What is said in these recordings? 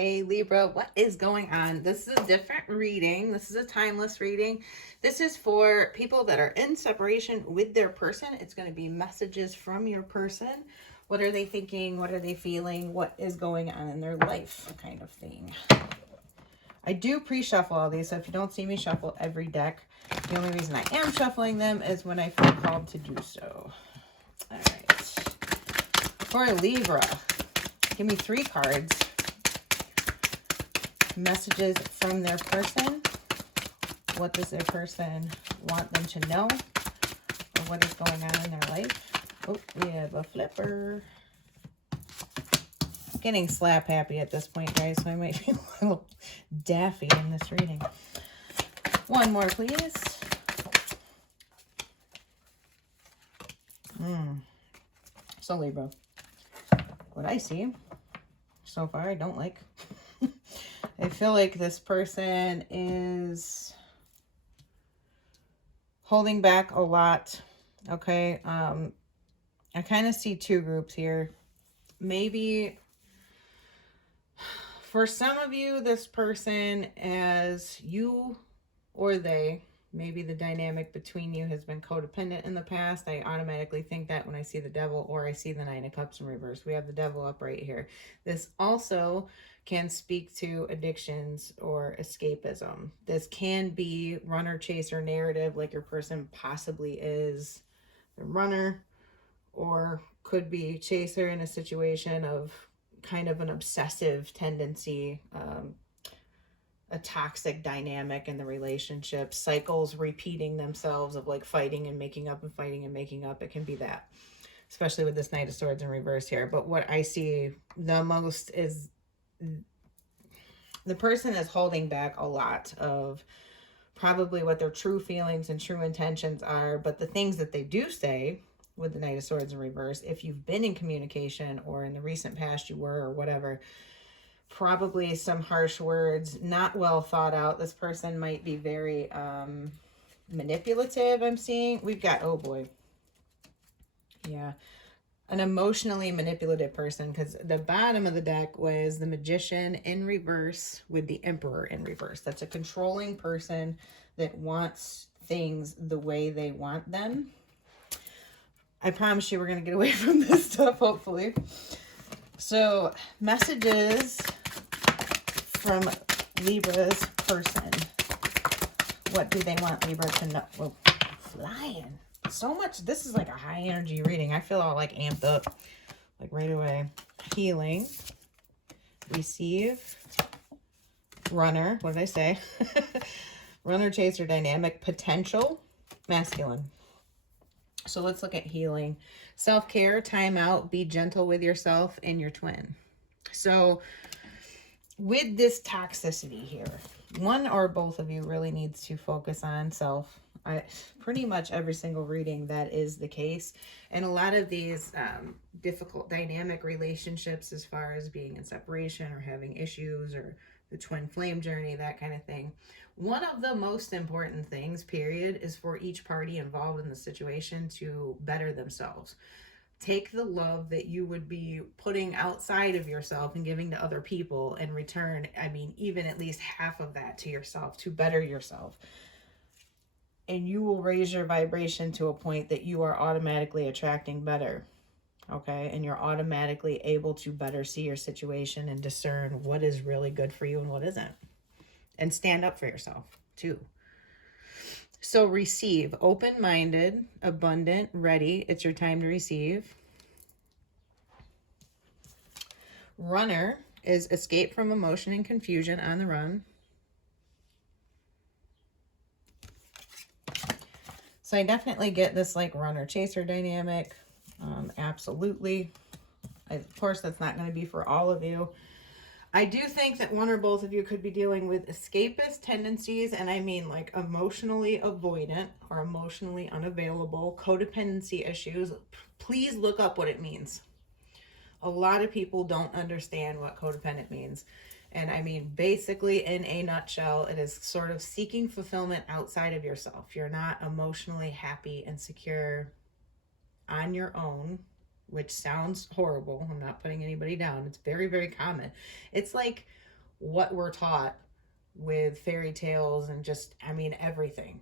Hey Libra, what is going on? This is a different reading. This is a timeless reading. This is for people that are in separation with their person. It's going to be messages from your person. What are they thinking? What are they feeling? What is going on in their life, kind of thing. I do pre-shuffle all these, so if you don't see me shuffle every deck, the only reason I am shuffling them is when I feel called to do so. All right. For Libra, give me 3 cards. Messages from their person. What does their person want them to know? Or what is going on in their life? Oh, we have a flipper. I'm getting slap happy at this point, guys, so I might be a little daffy in this reading. One more, please. So, Libra, what I see so far, I don't like. I feel like this person is holding back a lot. Okay. I kind of see 2 groups here. Maybe for some of you, this person, as you or they, maybe the dynamic between you has been codependent in the past. I automatically think that when I see the devil or I see the 9 of Cups in reverse. We have the devil up right here. This also can speak to addictions or escapism. This can be runner chaser narrative, like your person possibly is the runner, or could be chaser in a situation of kind of an obsessive tendency, a toxic dynamic in the relationship, cycles repeating themselves of like fighting and making up and fighting and making up. It can be that, especially with this Knight of Swords in reverse here. But what I see the most is the person is holding back a lot of probably what their true feelings and true intentions are, but the things that they do say with the Knight of Swords in reverse, if you've been in communication or in the recent past you were or whatever, probably some harsh words, not well thought out. This person might be very manipulative, I'm seeing. We've got, oh boy. Yeah. An emotionally manipulative person, because the bottom of the deck was the Magician in reverse with the Emperor in reverse. That's a controlling person that wants things the way they want them. I promise you we're going to get away from this stuff, hopefully. So, messages from Libra's person. What do they want Libra to know? Whoa, flying. So much. This is like a high energy reading. I feel all like amped up, like right away. Healing. Receive. Runner. What did I say? Runner, chaser, dynamic. Potential. Masculine. So let's look at healing. Self-care, time out, be gentle with yourself and your twin. So with this toxicity here, one or both of you really needs to focus on self. Pretty much every single reading that is the case. And a lot of these difficult dynamic relationships, as far as being in separation or having issues or the twin flame journey, that kind of thing. One of the most important things, period, is for each party involved in the situation to better themselves. Take the love that you would be putting outside of yourself and giving to other people and return, I mean, even at least half of that to yourself to better yourself. And you will raise your vibration to a point that you are automatically attracting better. Okay? And you're automatically able to better see your situation and discern what is really good for you and what isn't. And stand up for yourself, too. So receive. Open-minded, abundant, ready. It's your time to receive. Runner is escape from emotion and confusion, on the run. So I definitely get this like runner-chaser dynamic. Absolutely. Of course, that's not going to be for all of you. I do think that one or both of you could be dealing with escapist tendencies, and I mean like emotionally avoidant or emotionally unavailable, codependency issues. Please look up what it means. A lot of people don't understand what codependent means. And I mean, basically, in a nutshell, it is sort of seeking fulfillment outside of yourself. You're not emotionally happy and secure on your own, which sounds horrible. I'm not putting anybody down. It's very, very common. It's like what we're taught with fairy tales and just, I mean, everything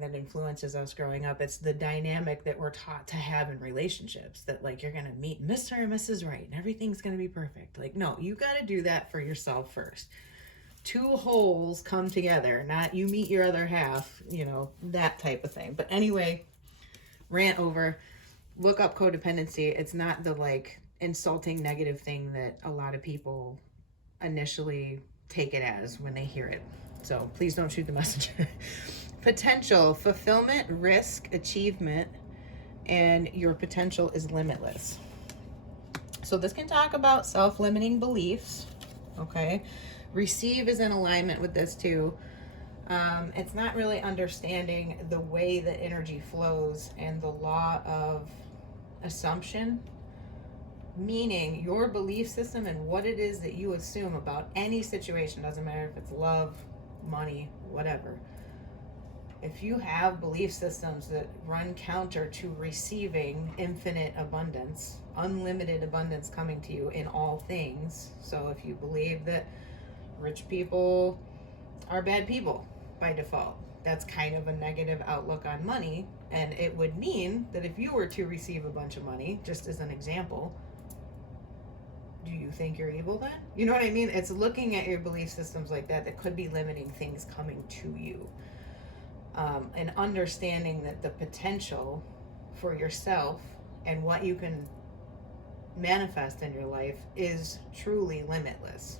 that influences us growing up. It's the dynamic that we're taught to have in relationships, that like you're going to meet Mr. and Mrs. Right and everything's going to be perfect. Like, no, you got to do that for yourself first. Two wholes come together, not you meet your other half, you know, that type of thing. But anyway, rant over. Look up codependency. It's not the like insulting negative thing that a lot of people initially take it as when they hear it. So please don't shoot the messenger. Potential, fulfillment, risk, achievement, and your potential is limitless. So this can talk about self-limiting beliefs. Okay. Receive is in alignment with this too. It's not really understanding the way that energy flows and the law of assumption, meaning your belief system and what it is that you assume about any situation. Doesn't matter if it's love, money, whatever. If you have belief systems that run counter to receiving infinite abundance, unlimited abundance coming to you in all things. So if you believe that rich people are bad people by default, that's kind of a negative outlook on money. And it would mean that if you were to receive a bunch of money, just as an example, do you think you're evil then? You know what I mean? It's looking at your belief systems like that could be limiting things coming to you. And understanding that the potential for yourself and what you can manifest in your life is truly limitless.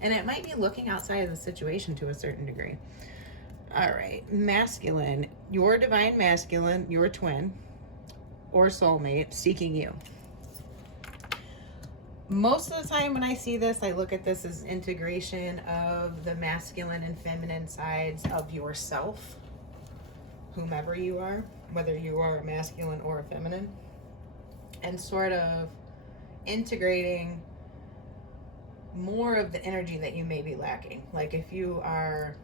And it might be looking outside of the situation to a certain degree. All right, masculine, your divine masculine, your twin or soulmate seeking you. Most of the time when I see this, I look at this as integration of the masculine and feminine sides of yourself, whomever you are, whether you are a masculine or a feminine, and sort of integrating more of the energy that you may be lacking. Like if you are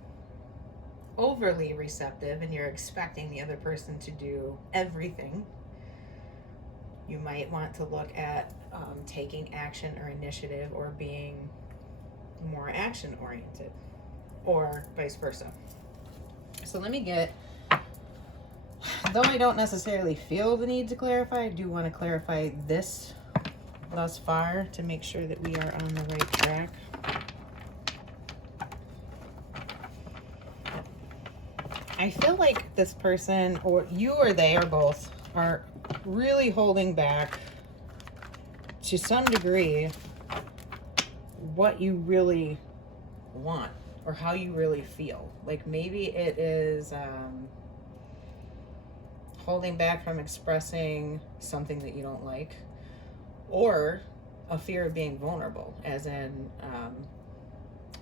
overly receptive and you're expecting the other person to do everything, you might want to look at taking action or initiative or being more action oriented, or vice versa. So let me get, though I don't necessarily feel the need to clarify, I do want to clarify this thus far to make sure that we are on the right track. I feel like this person, or you or they or both, are really holding back to some degree what you really want or how you really feel. Like maybe it is holding back from expressing something that you don't like, or a fear of being vulnerable, as in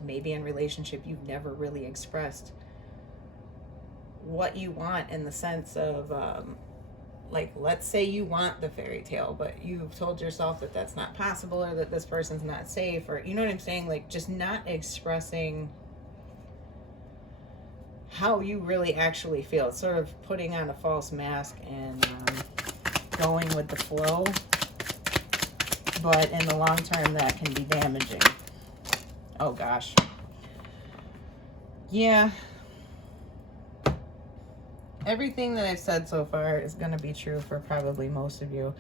maybe in relationship you've never really expressed what you want, in the sense of like, let's say you want the fairy tale, but you've told yourself that that's not possible, or that this person's not safe, or you know what I'm saying? Like just not expressing how you really actually feel. It's sort of putting on a false mask and going with the flow. But in the long term, that can be damaging. Oh gosh. Yeah. Everything that I've said so far is going to be true for probably most of you.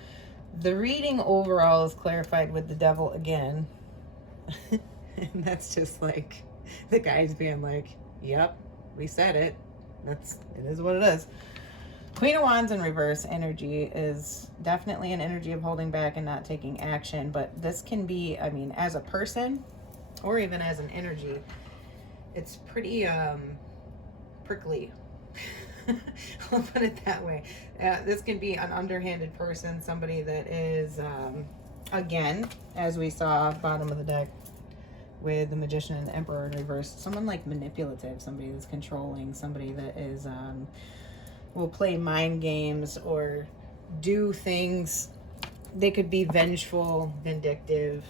The reading overall is clarified with the devil again. And that's just like the guys being like, yep, we said it. It is what it is. Queen of Wands in reverse energy is definitely an energy of holding back and not taking action. But this can be, I mean, as a person or even as an energy, it's pretty prickly. I'll put it that way. This can be an underhanded person, somebody that is, again, as we saw, bottom of the deck with the Magician and the Emperor in reverse, someone like manipulative, somebody that's controlling, somebody that is, will play mind games or do things. They could be vengeful, vindictive,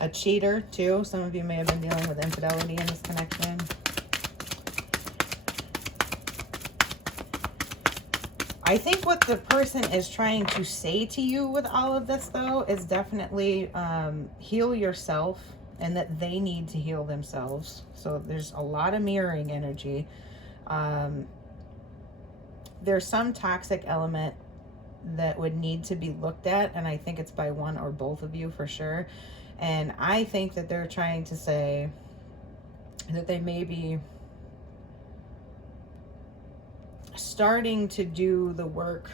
a cheater too. Some of you may have been dealing with infidelity in this connection. I I think what the person is trying to say to you with all of this, though, is definitely heal yourself, and that they need to heal themselves. So there's a lot of mirroring energy. There's some toxic element that would need to be looked at, and I think it's by one or both of you for sure. And I think that they're trying to say that they may be starting to do the work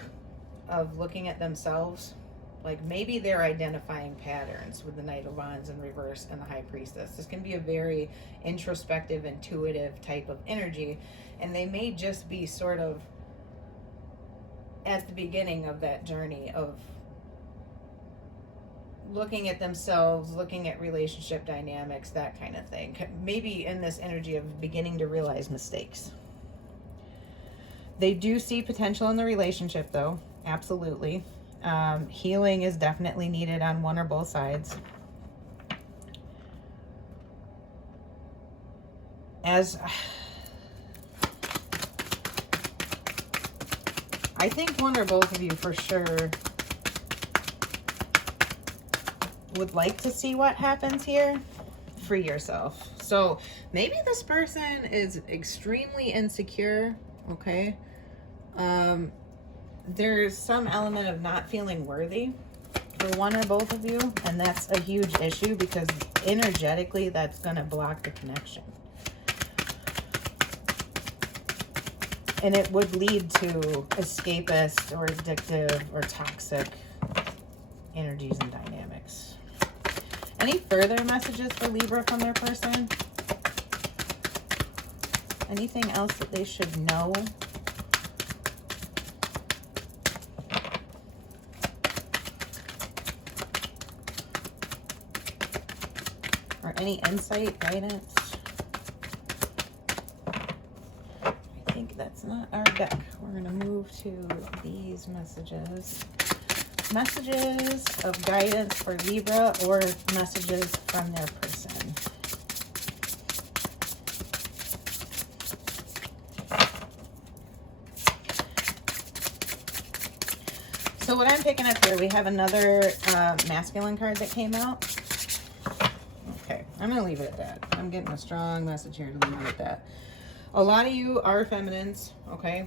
of looking at themselves. Like maybe they're identifying patterns with the Knight of Wands in reverse and the High Priestess. This can be a very introspective, intuitive type of energy, and they may just be sort of at the beginning of that journey of looking at themselves, looking at relationship dynamics, that kind of thing. Maybe in this energy of beginning to realize mistakes. They do see potential in the relationship, though. Absolutely. Healing is definitely needed on one or both sides. As I think one or both of you for sure would like to see what happens here. Free yourself. So maybe this person is extremely insecure, okay? There's some element of not feeling worthy for one or both of you, and that's a huge issue because energetically that's going to block the connection. And it would lead to escapist or addictive or toxic energies and dynamics. Any further messages for Libra from their person? Anything else that they should know? Or any insight, guidance? I think that's not our deck. We're going to move to these messages. Messages of guidance for Libra, or messages from their person. So what I'm picking up here, we have another masculine card that came out. Okay, I'm going to leave it at that. I'm getting a strong message here to leave it at that. A lot of you are feminines, okay?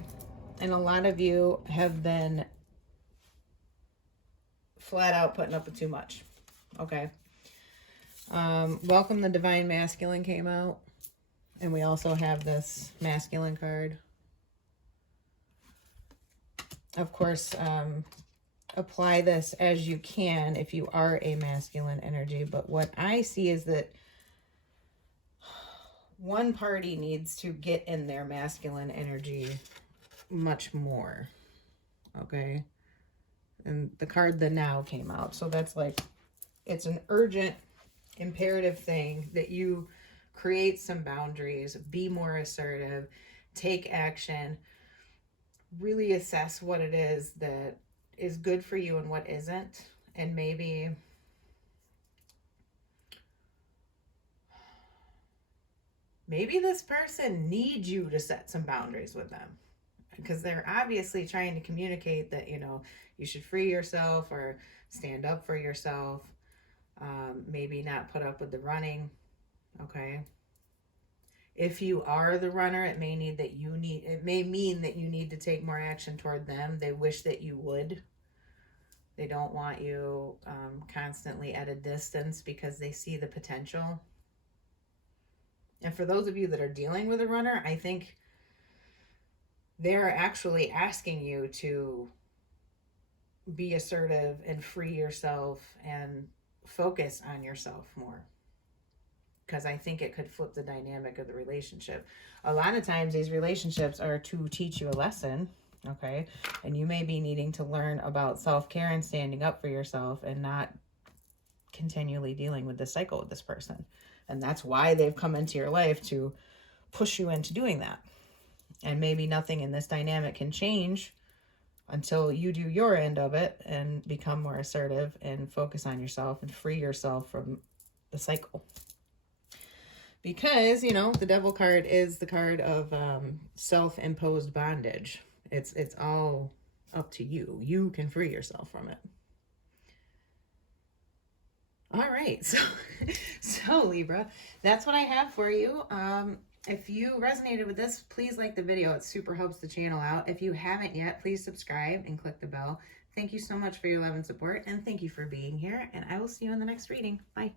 And a lot of you have been flat out putting up with too much, okay? Welcome the Divine Masculine came out. And we also have this masculine card. Of course, apply this as you can if you are a masculine energy. But what I see is that one party needs to get in their masculine energy much more, okay? And the card The Now came out. So that's like, it's an urgent, imperative thing that you create some boundaries, be more assertive, take action, really assess what it is that is good for you and what isn't. And maybe this person needs you to set some boundaries with them, because they're obviously trying to communicate that, you know, you should free yourself or stand up for yourself. Maybe not put up with the running, okay? If you are the runner, it may mean that you need to take more action toward them. They wish that you would. They don't want you constantly at a distance because they see the potential. And for those of you that are dealing with a runner, I think they're actually asking you to be assertive and free yourself and focus on yourself more, because I think it could flip the dynamic of the relationship. A lot of times these relationships are to teach you a lesson, okay? And you may be needing to learn about self-care and standing up for yourself and not continually dealing with this cycle with this person. And that's why they've come into your life, to push you into doing that. And maybe nothing in this dynamic can change until you do your end of it and become more assertive and focus on yourself and free yourself from the cycle. Because, you know, the Devil card is the card of self-imposed bondage. It's all up to you. You can free yourself from it. All right, so Libra, that's what I have for you. If you resonated with this, please like the video. It super helps the channel out. If you haven't yet, please subscribe and click the bell. Thank you so much for your love and support, and thank you for being here, and I will see you in the next reading. Bye.